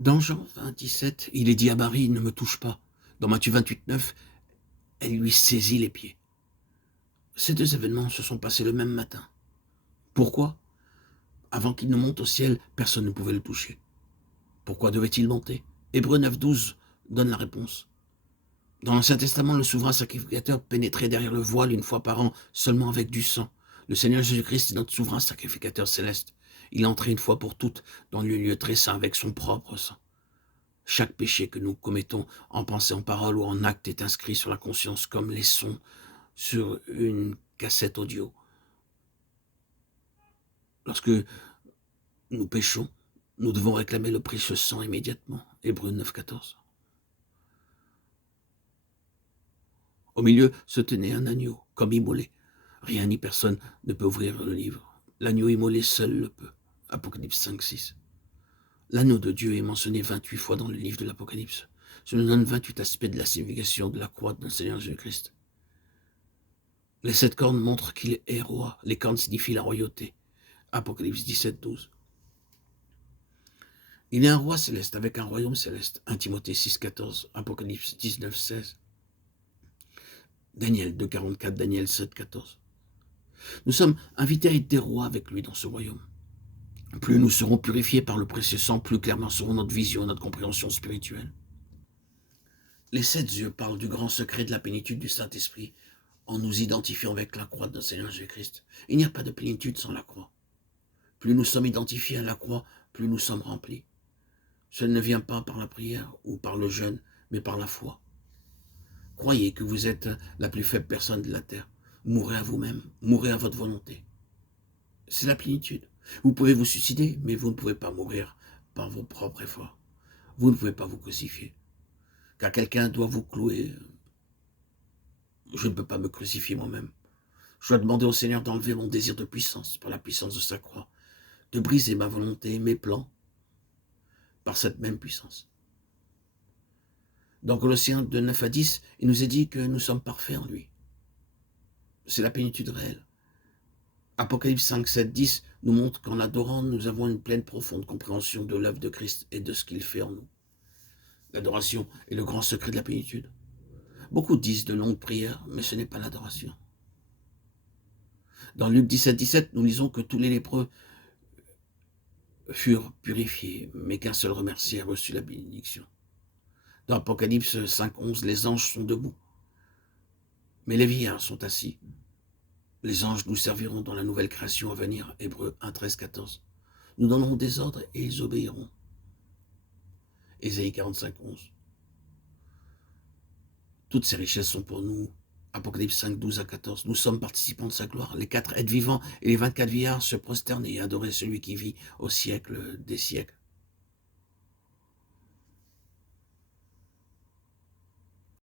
Dans Jean 20, 17, il est dit à Marie, ne me touche pas. Dans Matthieu 28, 9, elle lui saisit les pieds. Ces deux événements se sont passés le même matin. Pourquoi? Avant qu'il ne monte au ciel, personne ne pouvait le toucher. Pourquoi devait-il monter? Hébreux 9, 12 donne la réponse. Dans l'Ancien Testament, le souverain sacrificateur pénétrait derrière le voile une fois par an, seulement avec du sang. Le Seigneur Jésus-Christ est notre souverain sacrificateur céleste. Il est entré une fois pour toutes dans le lieu très saint avec son propre sang. Chaque péché que nous commettons en pensée, en parole ou en acte est inscrit sur la conscience comme les sons sur une cassette audio. Lorsque nous péchons, nous devons réclamer le précieux sang immédiatement. Hébreux 9, 14. Au milieu se tenait un agneau, comme immolé. Rien ni personne ne peut ouvrir le livre. L'agneau immolé seul le peut. Apocalypse 5, 6. L'anneau de Dieu est mentionné 28 fois dans le livre de l'Apocalypse. Je nous donne 28 aspects de la signification de la croix de notre Seigneur Jésus-Christ. Les 7 cornes montrent qu'il est roi. Les cornes signifient la royauté. Apocalypse 17, 12. Il est un roi céleste avec un royaume céleste. 1 Timothée 6, 14. Apocalypse 19, 16. Daniel 2, 44. Daniel 7, 14. Nous sommes invités à être des rois avec lui dans ce royaume. Plus nous serons purifiés par le précieux sang, plus clairement seront notre vision, notre compréhension spirituelle. Les 7 yeux parlent du grand secret de la plénitude du Saint-Esprit en nous identifiant avec la croix de notre Seigneur Jésus-Christ. Il n'y a pas de plénitude sans la croix. Plus nous sommes identifiés à la croix, plus nous sommes remplis. Cela ne vient pas par la prière ou par le jeûne, mais par la foi. Croyez que vous êtes la plus faible personne de la terre. Mourrez à vous-même, mourrez à votre volonté. C'est la plénitude. Vous pouvez vous suicider, mais vous ne pouvez pas mourir par vos propres efforts. Vous ne pouvez pas vous crucifier. Car quelqu'un doit vous clouer. Je ne peux pas me crucifier moi-même. Je dois demander au Seigneur d'enlever mon désir de puissance par la puissance de sa croix, de briser ma volonté, mes plans, par cette même puissance. Dans Colossiens 2, 9 à 10, il nous est dit que nous sommes parfaits en lui. C'est la plénitude réelle. Apocalypse 5, 7, 10 nous montre qu'en l'adorant, nous avons une pleine profonde compréhension de l'œuvre de Christ et de ce qu'il fait en nous. L'adoration est le grand secret de la plénitude. Beaucoup disent de longues prières, mais ce n'est pas l'adoration. Dans Luc 17, 17, nous lisons que tous les lépreux furent purifiés, mais qu'un seul remercié a reçu la bénédiction. Dans Apocalypse 5, 11, les anges sont debout, mais les vieillards sont assis. Les anges nous serviront dans la nouvelle création à venir, Hébreux 1, 13, 14. Nous donnerons des ordres et ils obéiront. Ésaïe 45, 11. Toutes ces richesses sont pour nous. Apocalypse 5, 12 à 14. Nous sommes participants de sa gloire. Les 4 êtres vivants et les 24 vieillards se prosternent et adoraient celui qui vit au siècle des siècles.